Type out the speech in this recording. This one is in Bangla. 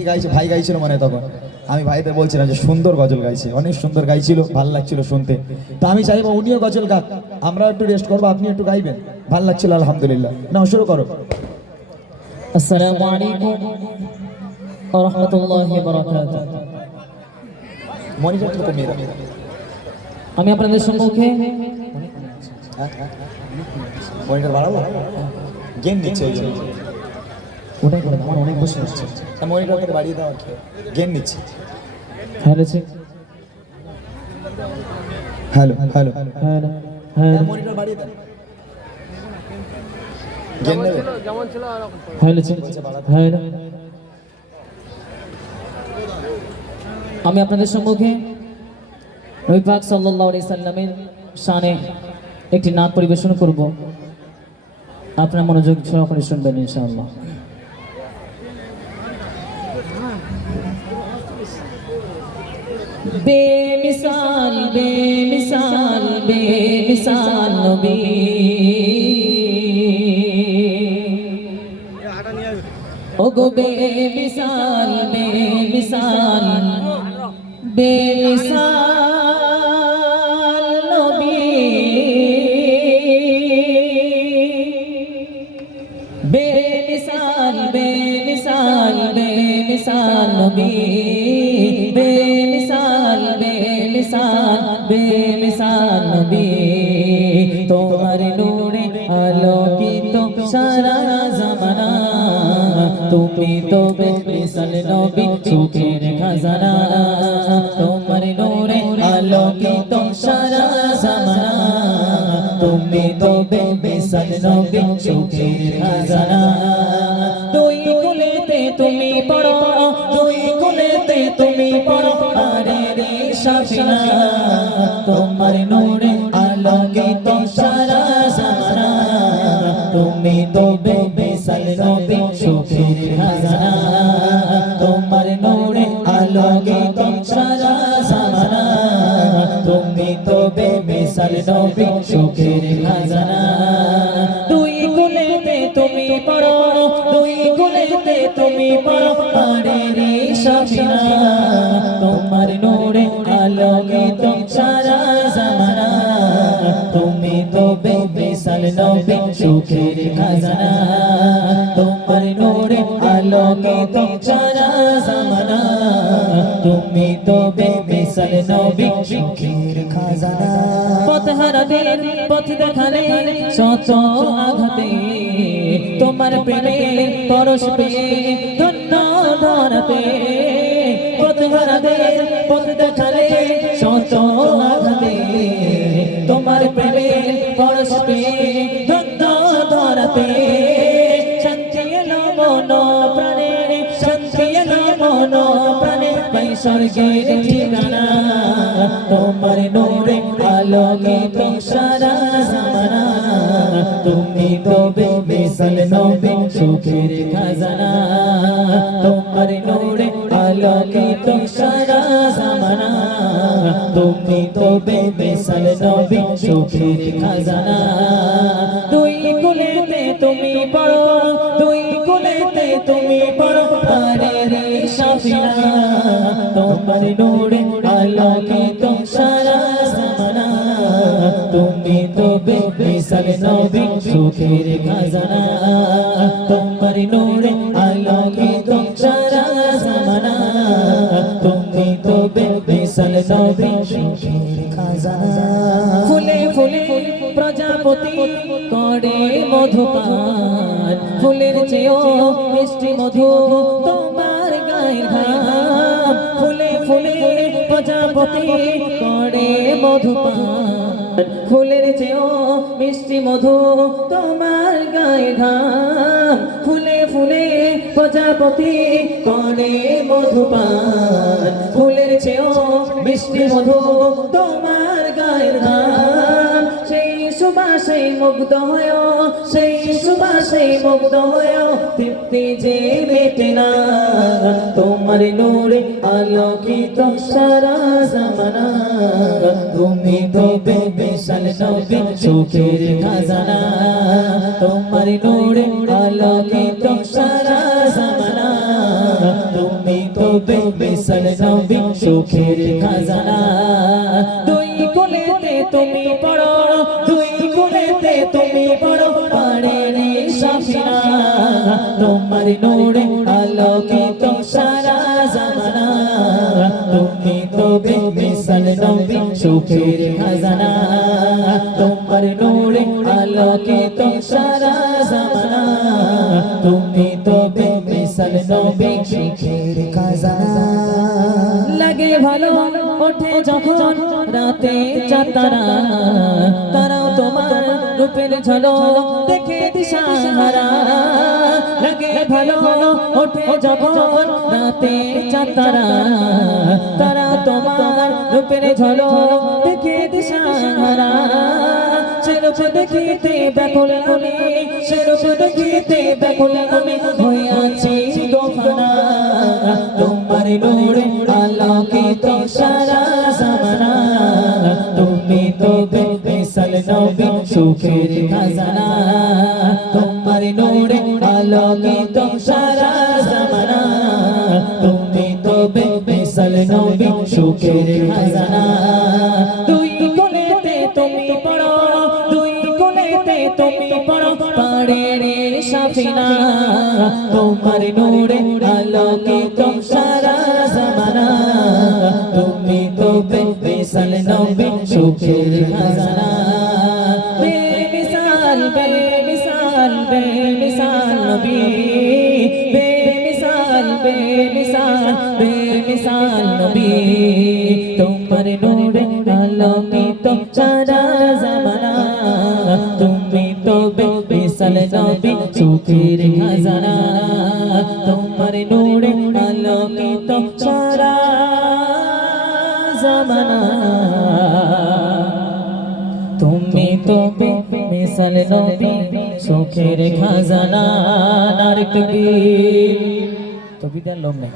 কি গাইছে? ভাই গাইছিল মানে তখন। আমি ভাইদের বলছিলাম যে সুন্দর গজল গাইছে। অনেক সুন্দর গাইছিল ভালো লাগছিল শুনতে। তো আমি চাইব উনিও গজল গাক। আমরা একটু রেস্ট করব আপনি একটু গাইবেন। ভালো লাগছিল আলহামদুলিল্লাহ। না শুরু করো। আসসালামু আলাইকুম ওয়া রাহমাতুল্লাহি ওয়া বারাকাতুহু। মনিটরটা কমিয়ে আমি আপনাদের সম্মুখে মনিটর বাড়াবো? গেম নিচ্ছে ওই জন্য। ওটাই করে আমার অনেক বসে হচ্ছে। মনিটরটাকে বাড়িয়ে দাও গেম নিচ্ছে। Hello hello hello. Hello hello. Monitor বাড়িয়ে দাও। গেম নেবে? Hello hello. আমি আপনাদের সম্মুখে নবী পাক সাল্লাল্লাহু আলাইহি সাল্লামের শানে একটি নাচ পরিবেশন করব। আপনার মনোযোগ সহকারে শুনবেন ইনশাআল্লাহ। বেমিসাল বেমিসাল বেমিসাল নবী। ওগো বেমিসাল বেমিসাল বেমিসাল নবী। বেমিসাল বেমিসাল বেমিসাল নবী। বেমিসাল নবী, তোমার নূরে আলোকিত সারা জামানা। তুমি তো বেমিসাল নবী সুখের খাজানা। তোমার নূরে আলোকিত সারা জামানা। তুমি তো বেমিসাল নবী সুখের খাজানা। দুই কুলেতে তুমি পড়ো, দুই কুলেতে তুমি পড়ো, আরে রে নূরে সারা জামানা তুমি তো সুখের খাজানা। তোমার নূরে আলোকিত সারা জামানা তুমি তো বেমিসাল নবী, সুখের খাজানা। দুই কুলেতে তুমি পড়ো, দুই কুলেতে তুমি পড়ো আরে রে তোমার সারা জামানা তুমি তো বেমিসাল নবী, সুখের খাজানা। তোমার নূরে আলোকিত সারা জামানা। তুমি তো বেমিসাল নবী, সুখের খাজানা। পথ হারাদের পথ দেখালে শত আঘাতে। তোমার প্রেমে পরশ পেয়ে মন প্রাণে তোমার নূরে আলোকিত সারা তুমি তো বেমিসাল নবী সুখের খাজানা। তোমার নূরে আলোকিত সারা জামানা। তুমি তো বেমিসাল নবী সুখের খাজানা। দুই কুলেতে তুমি পড়ো তোমার নূরে আলোকিত সারা জামানা। তুমি তো বেমিসাল নবী, সুখের খাজানা। তোমার নূরে আলোকিত সারা জামানা। তুমি তো বেমিসাল নবী, সুখের খাজানা। ফুলে ফুলে প্রজাপতি করে মধুপান। ফুলের চেয়েও মিষ্টি মধু তোমার প্রজাপতি করে মধুপান। ফুলের চেয়েও মিষ্টি মধু তোমার গায়ে ধান ফুলে ফুলে প্রজাপতি করে মধুপান। ফুলের চেয়েও মিষ্টি মধু তোমার গায়ে সেই সুবাসে মুগ্ধ হয়, সেই সুবাসে মুগ্ধ হয়। তৃপ্তি যে মেটে না, তোমার নূরে আলোকিত সারা জামানা। তুমি তো বিশাল নবী সুখের খাজানা। তোমার নূরে আলোকিত সারা জামানা। তুমি তো বিশাল নবী সুখের খাজানা। নূরে আলোকিত সারা জামানা। তুমি তো বিশাল নবী সুখের খাজানা। তোমার নূরে আলোকিত সারা জামানা। তুমি তো বিশাল নবী সুখের খাজানা। লাগে ভালো ওঠে যখন রাতে চাতারা তারাও তোমার রূপের ঝলক দেখে দিশাহারা। লাগে ভালো ওঠে যখন রাতে চাতারা। তারা তোমার রূপের ঝলক দেখে দিশাহারা। সেরূপ দেখিতে ব্যাকুল আমি সেরূপ দেখিতে ব্যাকুল আমি আছি দোকানা তোমার নূরে আলোকিত সারা জামানা তুমি তো বিশাল নবী সুখের খাজানা। তোমার নূরে আলোকিত নবী, সুখের খাজানা। দুই কোলেতে তুমি পড়ো, দুই কোলেতে তুমি পড়ো পাড়ে রে সাফিনা। তোমার নূরে আলোকিত সারা জামানা। তুমি তো বিশাল নবী, সুখের খাজানা। বেমিসাল বেমিসাল বেমিসাল নবী। বেমিসাল বেমিসাল নবী, তোমার নূরে আলোকিত সারা জামানা। তুমি তো বিশাল নবী সুখের খাজানা। তোমার নূরে আলোকিত সারা জামানা। তুমি তো মিশাল নবী সুখের খাজানা। নারকবি, তো বিদার লোক নেই।